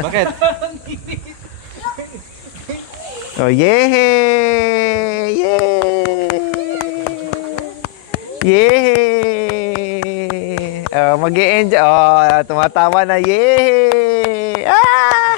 Bakit? Oh, yay! Yay! Yay! Oh, mag-i-enjoy. Oh, tumatawa na. Yay! Ah!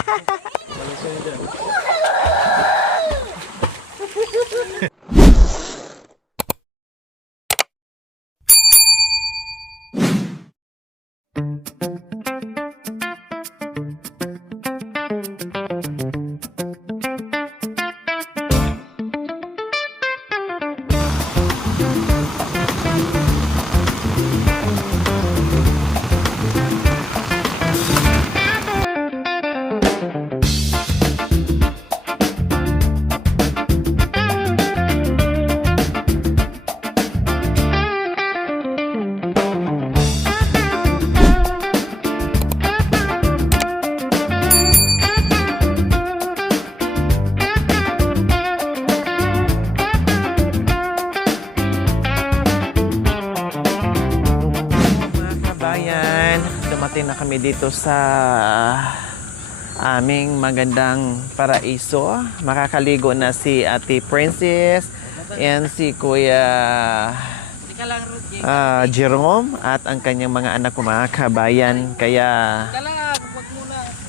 Dumating na kami dito sa aming magandang paraiso. Makakaligo na si Ate Princess and si Kuya Jerome at ang kanyang mga anak ko, mga kabayan. Kaya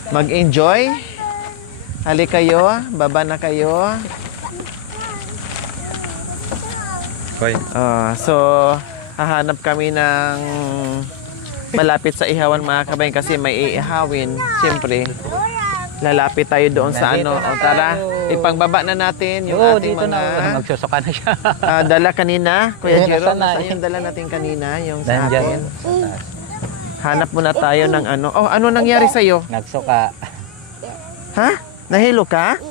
mag-enjoy. Hali kayo, baba na kayo. So, hahanap kami ng malapit sa ihawan, mga kabayan, kasi may iihawin. Siyempre, lalapit tayo doon sa ano. O tara, ipangbaba na natin yung ating dito mga... magsusuka na siya. dala kanina, Kuya Jerome. Nasaan Yung dala natin kanina, yung sa Nandyan. atin. Hanap muna tayo ng ano. Oh, ano nangyari sa'yo? Nagsuka. Ha? Nahilo ka?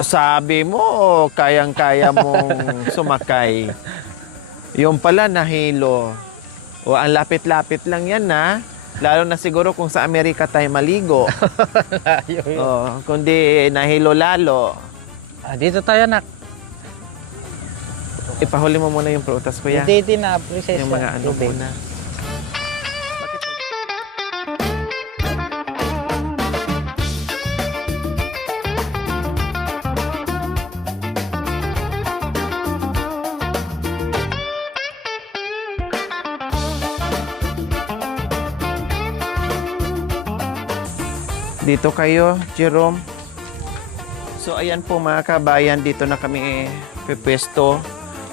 Sabi mo, kayang-kaya mong sumakay. Yung pala, nahilo. O, ang lapit-lapit lang yan, na. Lalo na siguro kung sa Amerika tayo maligo. Kundi nahilo lalo. Dito tayo, nak. Ipahuli mo muna yung prutas, kuya. Hindi na, princess. Yung mga ano muna. Dito kayo, Jerome. So, ayan po, mga kabayan, dito na kami pipwesto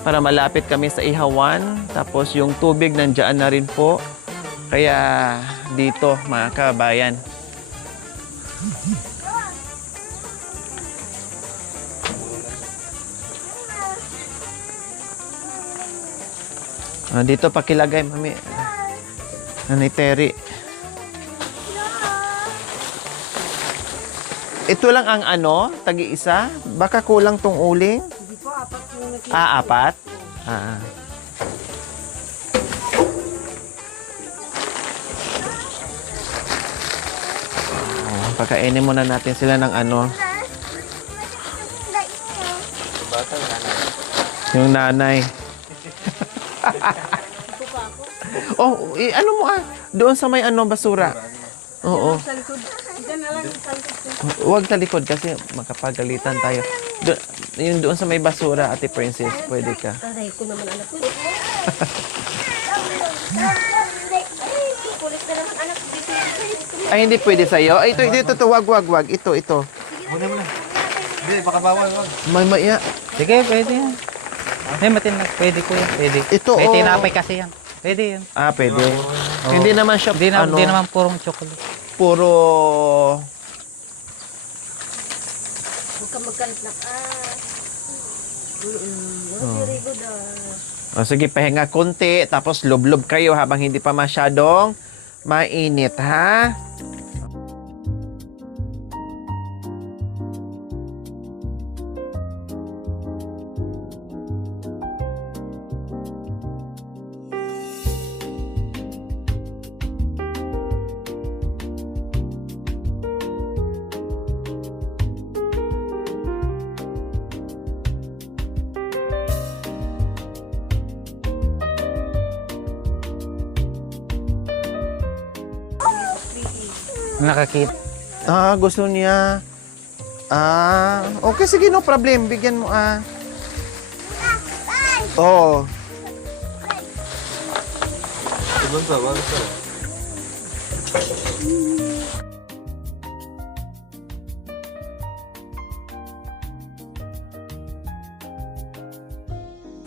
para malapit kami sa ihawan. Tapos yung tubig nandiyan na rin po. Kaya dito, mga kabayan. Dito pakilagay, mami. Nanay Terry. Ito lang ang ano, tagi-isa? Baka kulang tong uling? Hindi po, apat yung nakita. Apat? Pagkainin muna natin sila ng ano. Yung nanay. Oh, ano mo doon sa may ano, basura. Oo. Sa likod. Diyan na lang sa likod. Huwag sa likod kasi makapagalitan tayo. Yung doon sa may basura, Ate Princess, pwede ka. Aray ko naman, anak ko. Kulit na naman, anak. Ay, hindi pwede sa'yo. Ay, ito. Wag. Ito. Muna. Hindi, baka bawal. Maya. Sige, pwede yan. Hindi, matinag. Pwede ko yan. Pwede. Ito, May oh. tinapay kasi yan. Pwede yan. Pwede. Hindi naman siya, Hindi naman purong chocolate. puro... Huwag ka magkalit na. Very good. Sige, pahinga konti. Tapos lublob kayo habang hindi pa masyadong mainit, ha? Nakakita. Gusto niya. Okay, sige, no problem. Bigyan mo, Oo.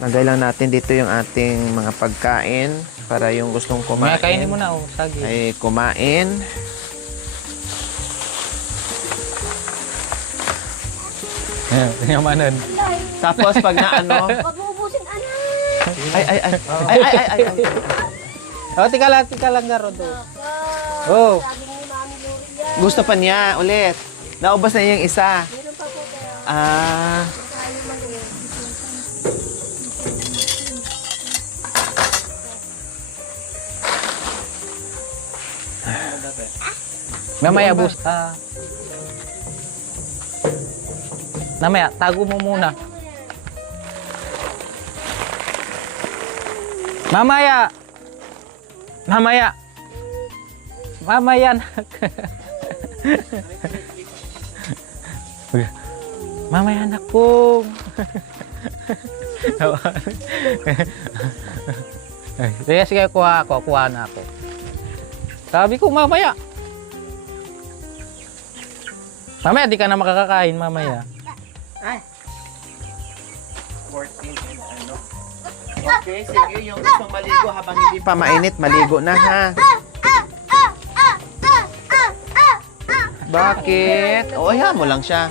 Lagay lang natin dito yung ating mga pagkain para yung gustong kumain Kainin mo na, oh. Sagi. ay kumain. Yamanan. Tapos pag naano, Huwag mo ubusin, anak. ay. Oh, tika lang, Garod. Oh. Sabi ni Mami Lori yan. Gusto pa niya ulit. Naubos na yung isa. Meron pa po kaya. Tayo maliit. Mamaya, bus. Mamaya, tago mo muna. Mamaya. Nak. Mamaya, anak ko. Sige, kuha na ako. Sabi ko, mamaya. Mamaya, di ka na makakakain, mamaya. 14 and ano. Okay, sige. Yung gustong maligo habang hindi pa mainit, maligo na ha. Bakit? O, hayaan mo lang siya.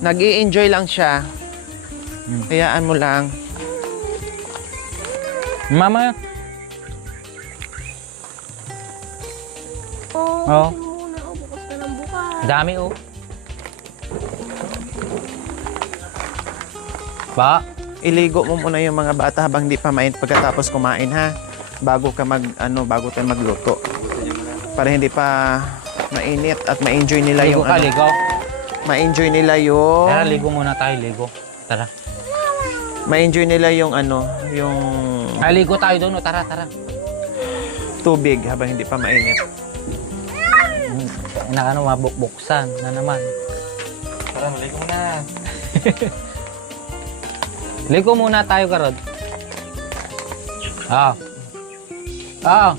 Nag-i-enjoy lang siya. Hayaan mo lang. Mama. Oh. Muna, bukas ka ng bukas. Dami, oh. Ba? Iligo mo muna yung mga bata habang hindi pa mainit pagkatapos kumain ha. Bago tayo magluto. Para hindi pa mainit at ma-enjoy nila Ligo yung ka, ligo. ma-enjoy nila yung Tara, ligo muna tayo, ligo. Tara. ma-enjoy nila yung yung Ligo tayo doon, oh. Tara. tubig habang hindi pa mainit. Mabukbuksan na naman. Tara, maligo na. Ligo muna tayo, Karod. Ah.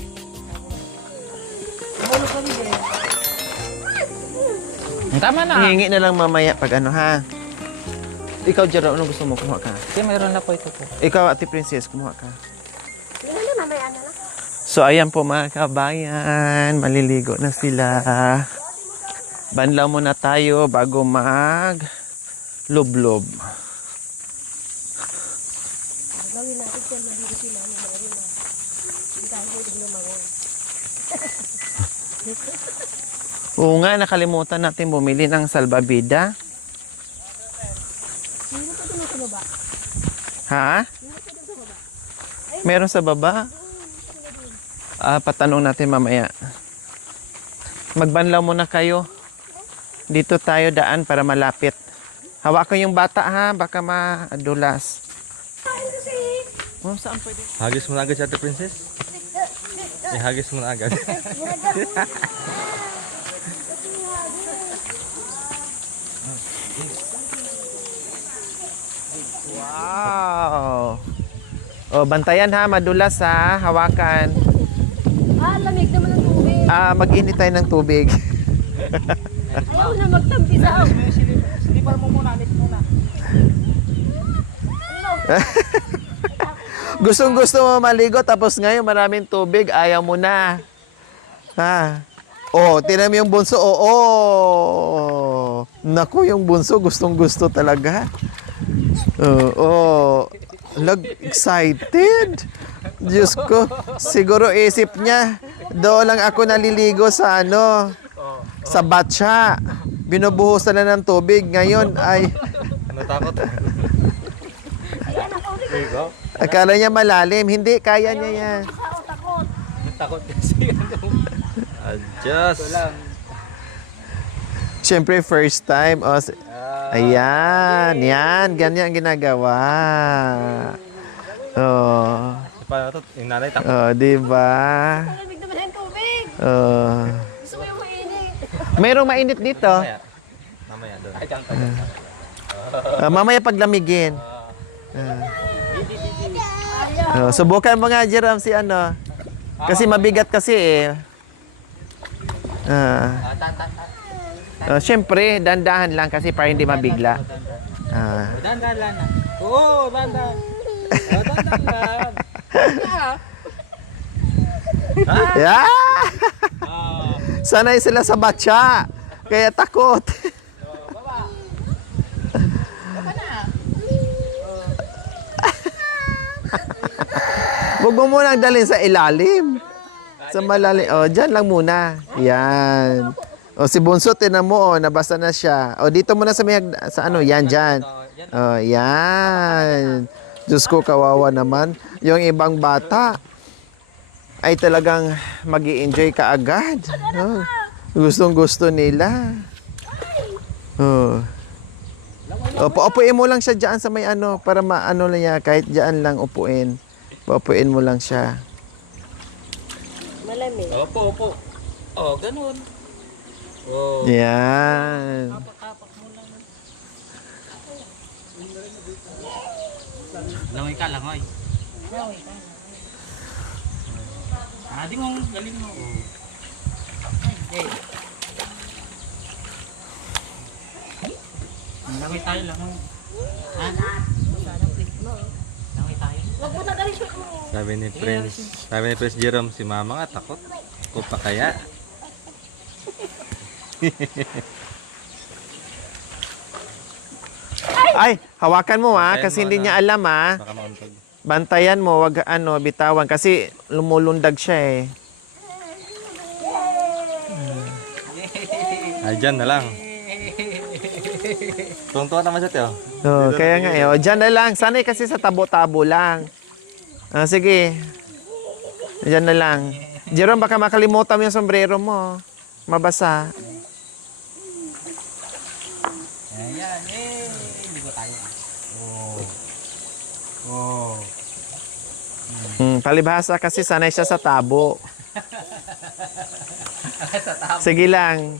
Tama na. Hihingi na lang mamaya pag ha. Ikaw, Jero, ano gusto mo? Kumuha ka. Kasi mayroon na po ito po. Ikaw, Ate Princess, kumuha ka. Yun na, mamaya na lang. So, ayan po mga kabayan. Maliligo na sila. Banlaw muna tayo bago mag-lublob. Gawin natin siya, mabili sila. Meron na. Hindi tayo pwede lumangon. Oo nga, nakalimutan natin bumili ng salbabida. Sino pa doon sa baba? Ha? Sino pa doon sa baba? Meron sa baba? Patanong natin mamaya. Magbanlaw muna kayo. Dito tayo daan para malapit. Hawakan yung bata ha, baka madulas. Saan pwede? Hagis mo na agad si Ate Princess. Ihagis mo na agad. Wow! Oh, bantayan ha, madulas ha, hawakan. Lamig naman ang tubig. Mag-init tayo ng tubig. Ayaw na magtampisaw. Slipper mo muna, alit muna. Gustong-gusto mo maligo tapos ngayon maraming tubig, ayaw mo na. Ha? Oh, tinan mo yung bunso. Oo. Naku, yung bunso gustong-gusto talaga. Excited. Diyos ko, siguro isip niya, doon lang ako naliligo sa sa batsa. Binubuhusan na ng tubig. Ngayon ay, Natakot. There you go. akala niya malalim. Hindi, kaya niya yan. Takot kasi. Adjust. Siyempre, first time. Ayan, yan. Ganyan ginagawa. Oh. Paano to? Yung nanay takot. Oh, di ba? Lamig naman ang tubig. Oh. Gusto mo yung mainit. Mayroong mainit dito. Mamaya doon. Mamaya paglamigin. Subukan mo nga, Jerome, si ano. Kasi mabigat kasi eh. Siyempre, dandahan lang kasi para hindi mabigla. Dandan lang na. Oo, dandan. Dandan lang. Yeah! Sanay sila sa batya. Kaya takot. Huwag mo munang dalhin sa ilalim. Sa malalim. O, dyan lang muna. Yan. O, si Bunso, tinan mo, nabasa na siya. O, dito muna sa may, sa ano, yan, dyan. O, yan. Diyos ko, kawawa naman. Yung ibang bata ay talagang mag-i-enjoy kaagad. Oh, gustong-gusto nila. Oh. Upuin mo lang siya dyan sa may ano, para maano lang niya, kahit dyan lang upuin. Paupuin mo lang siya. Malamig. Opo. Oh, ganun. Oh. Yan. Langoy ka, langoy. Di mo, galing mo. Okay. Langoy tayo, langoy. Langoy tayo. Wag mo na galing siya mo. Sabi ni Prince Jerome, si Mama nga takot. Ko pa kaya? Ay, hawakan mo kasi hindi niya alam Baka mauntog. Bantayan mo, wag ano, bitawan kasi lumulundag siya eh. Ay, dyan na lang. Tungtuwa naman siya, Teo. Kaya nga eh. Diyan na lang. Sanay kasi sa tabo-tabo lang. Sige. Diyan na lang. Jerome, baka makalimutan mo yung sombrero mo. Mabasa. Ayan, ligo tayo. Oh. Palibhasa kasi sanay siya sa tabo. Sige lang.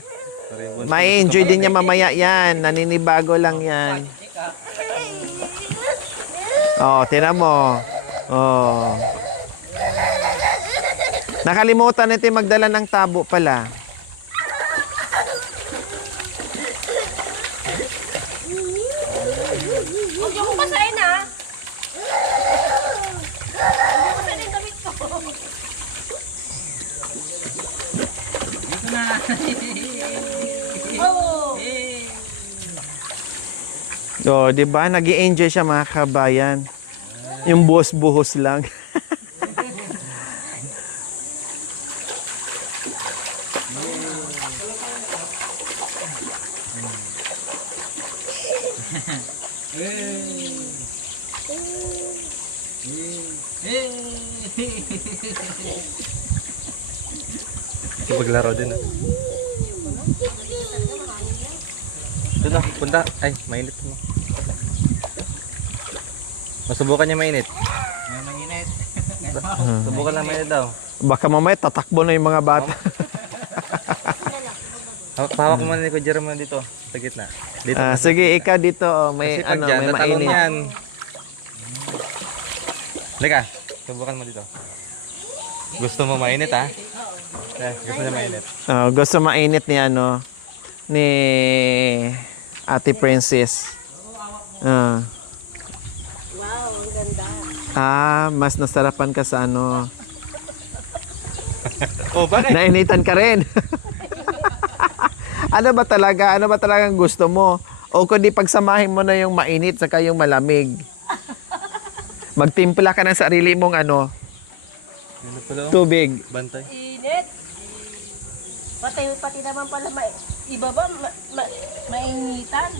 May enjoy din niya mamaya yan. Naninibago lang yan. Tinan mo. Nakalimutan nito yung magdala ng tabo pala. Huwag mo basahin ha. Huwag mo basahin yung damit ko. Dito na. Di ba? Nag-i-enjoy siya mga kabayan. Yung buhos-buhos lang. Paglaro din. Doon na, punta. Ay, mainit mo. Masubukan niya mainit. Mainit. Subukan lang mainit daw. Baka mamaya tatakbo na yung mga bata. Pahawak mo muna ni Kuya Jerome dito, sa gitna. Dito. Sige, ikaw dito. May Kasi pag ano, dyan, may natalon mainit. yan. Halika, subukan mo dito. Gusto mo mainit ha? Gusto niya mainit. Gusto mainit ni ni Ate Princess. Wow, ang ganda. Mas nasarapan ka sa Oh, bakit? Nainitan ka rin. Ano ba talagang gusto mo? O kundi pagsamahin mo na yung mainit saka yung malamig. Magtimpla ka ng sarili mong tubig. Bantay. Init. Pati naman pala iba ba mainitan?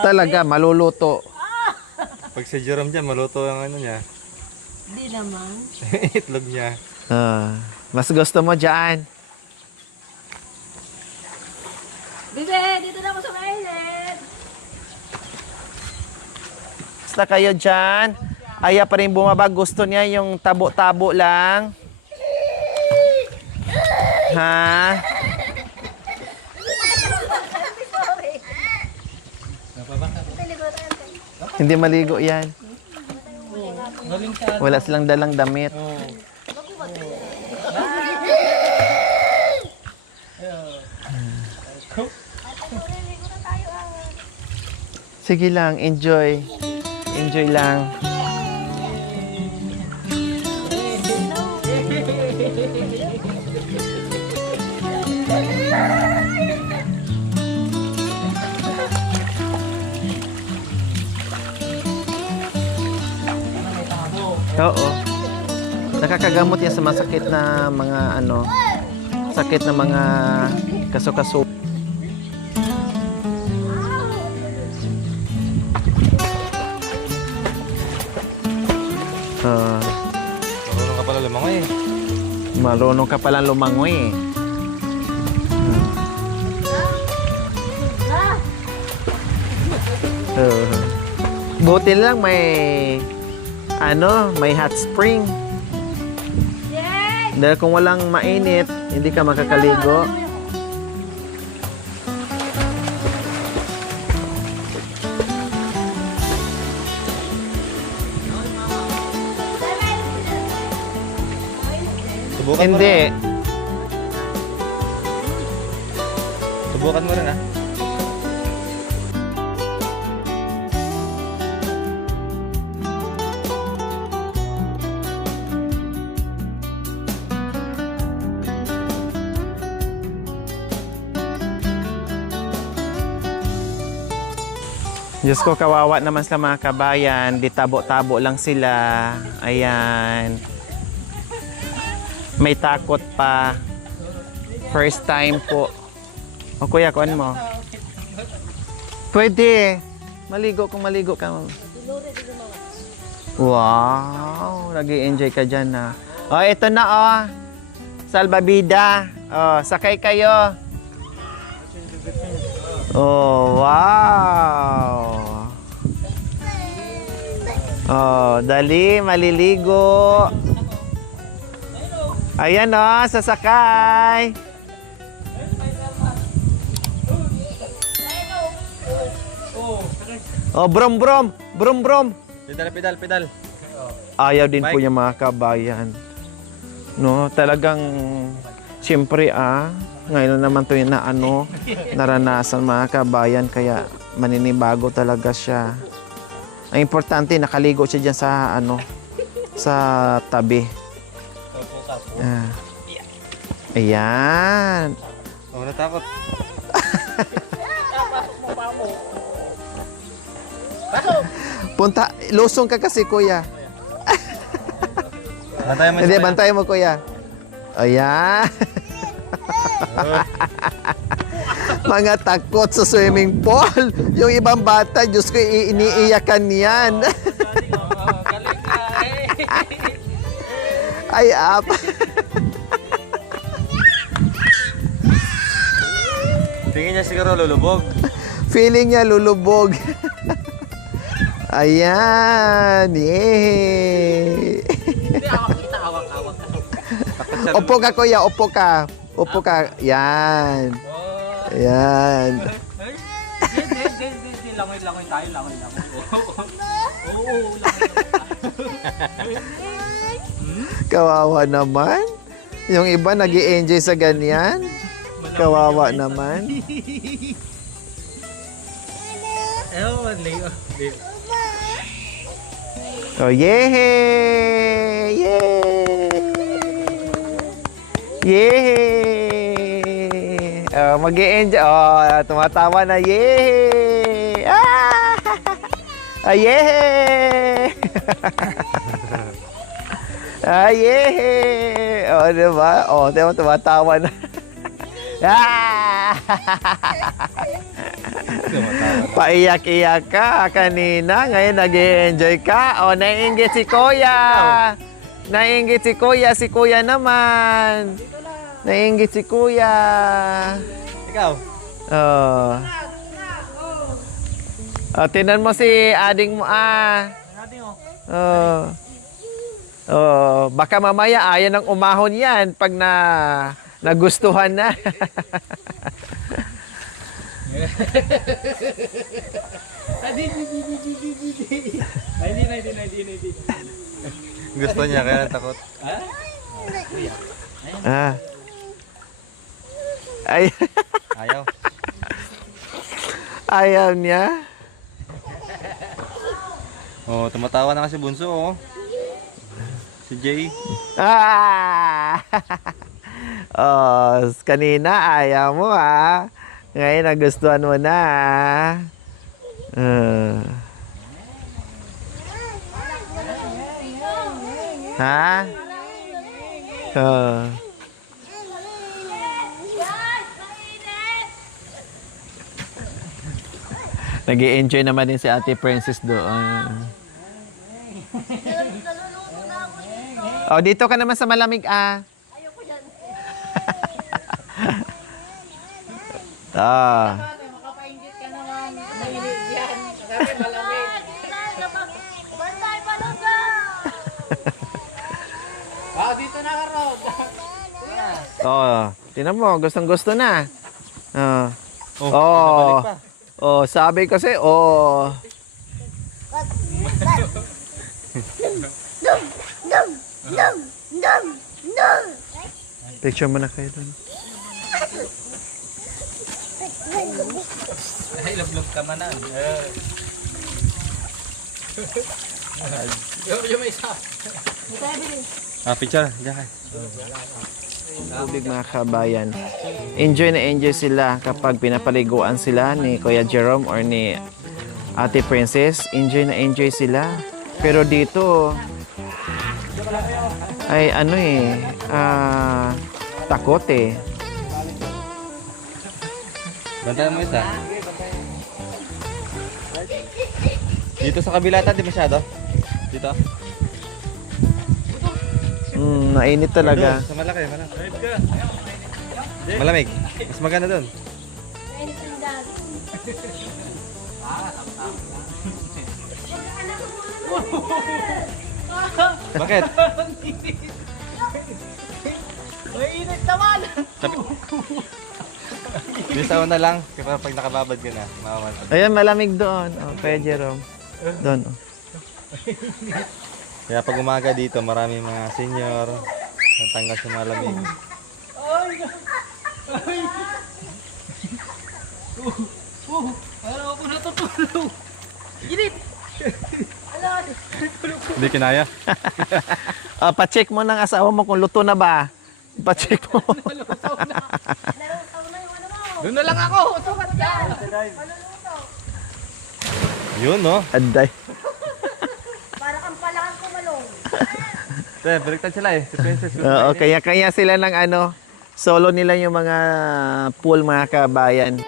Talaga, maluluto. Pag si Jerome dyan, maluto ang niya. Hindi naman. Itlog niya. Mas gusto mo dyan. Dito na ako sa mainit. Basta kayo dyan. Aya pa rin bumaba. Gusto niya yung tabo-tabo lang. Ha? Hindi maligo yan. Wala silang dalang damit. Sige lang, enjoy. Enjoy lang. Oo. Nakakagamot yan sa masakit na mga ano, sakit na mga kaso-kaso. Marunong ka pala lumangoy eh. Marunong ka palang lumangoy eh. Buti lang may may hot spring. Dahil kung walang mainit, hindi ka makakaligo. Subukan mo Hindi. rin. Subukan mo rin ah. Diyos ko, kawawa naman sa mga kabayan. Di tabo-tabo lang sila. Ayan. May takot pa. First time po. O kuya, kuan mo? Pwede. Maligo kung maligo ka. Wow. Nag-i-enjoy ka dyan na. O, ito na o. Salbabida. O, sakay kayo. Oh, wow. Oh, dali, maliligo. Ayan oh, sasakay. Oh, brom brom, brom brom. Pedal. Ayaw din po yung mga kabayan. No, talagang siyempre ngayon naman to yung naranasan mga kabayan, kaya maninibago talaga siya. Ang importante, nakaligo siya dyan sa sa tabi. Ayan. Oh, natakot. Punta, lusong ka kasi kuya. Bantayan mo Hindi, siya. bantayan mo kuya. Ayan. Mga takot sa swimming pool. Yung ibang bata, Diyos ko, iniiyakan yan. Ay, up. Tingin niya siguro lulubog. Feeling niya lulubog. Ayan. Yay. Upo ka, kuya. Upo ka. Upo ka. Yan. Yan. Langoy tayo, langoy. Kawawa naman. Yung iba nag-i-enjoy sa ganyan. Kawawa naman. Oh, yay! Yay! Yay! Oh, mag-i-enjoy. Oh, tumatawa na. Yay! Ah! Ah, yay! Ah, yay! Oh, diba? Oh, diba? Tumatawa na. Ah! Paiyak-iyak ka kanina. Ngayon nag-i-enjoy ka. O, naiinggit si Kuya. Naiinggit si Kuya. Si Kuya naman. Naiinggit si Kuya. Ikaw? Oh. Oh, tinan mo si ading mo. Oh. Oh, baka mamaya ayaw ng umahon yan pag nagustuhan na. Gusto niya, kaya takot. Ah. Ay, Ayaw. ayaw niya. Oh, tumatawa na kasi bunso, oh. Si Jay. Ah! Oh, kanina ayaw mo ah. Ngayon nagustuhan mo na ah. Ha? Oh. Nag-i-enjoy naman din si Ate Princess doon. Oh, dito ka naman sa malamig ah. Ah. Oh, tinan mo, gustong-gusto na. Oh. Oh, Oh. nabalik pa. Oh, sabi kasi, oh. Picture mo na kayo doon. Ay, love ka man na. Yung isa. Ah, picture. Diyan ka. Tubig mga kabayan. Enjoy na enjoy sila kapag pinapaliguan sila ni Kuya Jerome or ni Ate Princess. Enjoy na enjoy sila. Pero dito ay ano eh, takot eh. Bantayan mo isa. Dito sa kabila ata, di masyado? Dito? Nainit talaga. Doon, sa malaki, malaki. Malamig. Mas maganda doon. Bakit? Mainit naman! Bisa na lang. Kaya pag nakababad ka na, mawaman. Ayan, malamig doon. Oh, Kuya Jerome. Doon. Oh. Kaya pag umaga dito, marami mga senior. Natanggal sa malamig. Ano ako natutulog? Ginit! Hindi kinaya. Pa-check mo ng asawa mo kung luto na ba. Pa-check mo. Doon na lang ako! Sukat dyan! Yun, no? Aday. Para kang palakan kumalong. Baliktad sila eh. Si Princess. Oo, kaya sila ng ano, solo nila yung mga pool mga kabayan.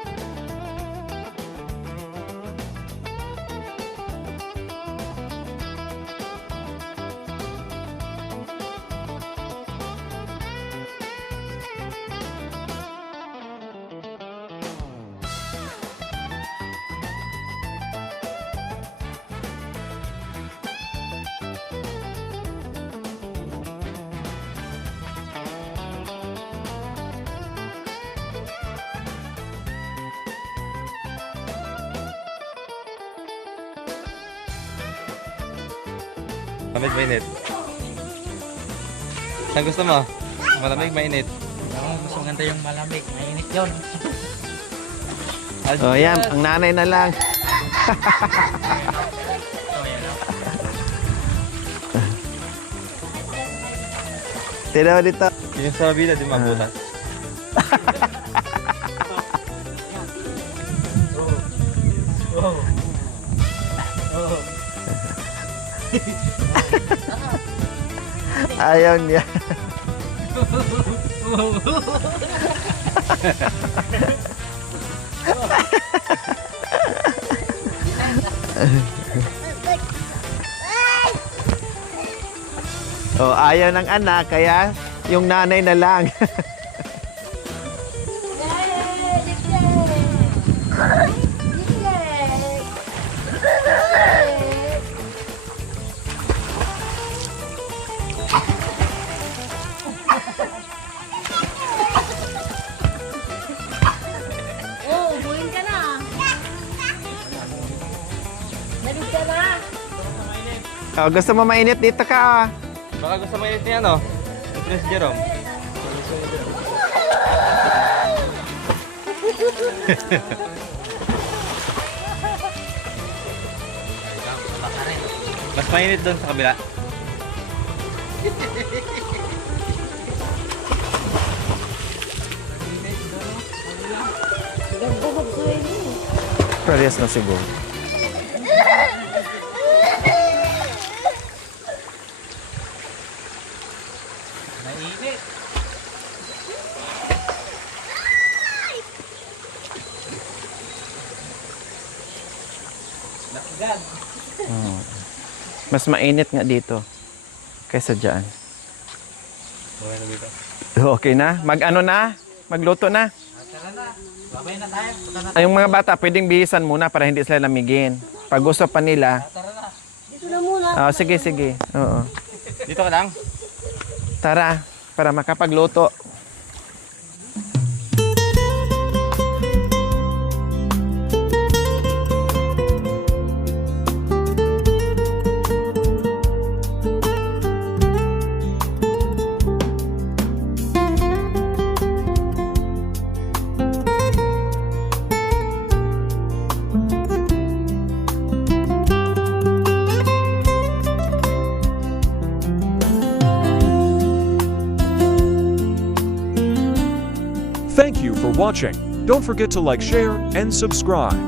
Malamig, mainit. Saan gusto mo? Malamig, mainit. Oo, gusto nga yung malamig. Mainit yun. Oh, yan, ang nanay na lang. Tira dito. Yung sa bila, di mabutas. Ayaw niya. Oh, ayaw ng anak, kaya yung nanay na lang. Oh, buhin ka na. Nabig ka na. Oh, gusto mo mainit dito ka? Baka gusto mo yun ano? Ito si Jerome. Mas mainit doon sa kabila. Ganda mag-swimming. Parehas na siguro. Mainit. Nakagad. Mas mainit nga dito kaysa dyan. Okay na dito. Okay na? Mag-ano na? Magluto na? Tara na. Babay na tayo. Punta na. Ay, yung mga bata, pwedeng bihisan muna para hindi sila lamigin. Pag gusto pa nila, Tara na. Dito na muna. sige, sige. Oo. Dito ka lang. Tara, para makapagluto. Thank you for watching. Don't forget to like, share, and subscribe.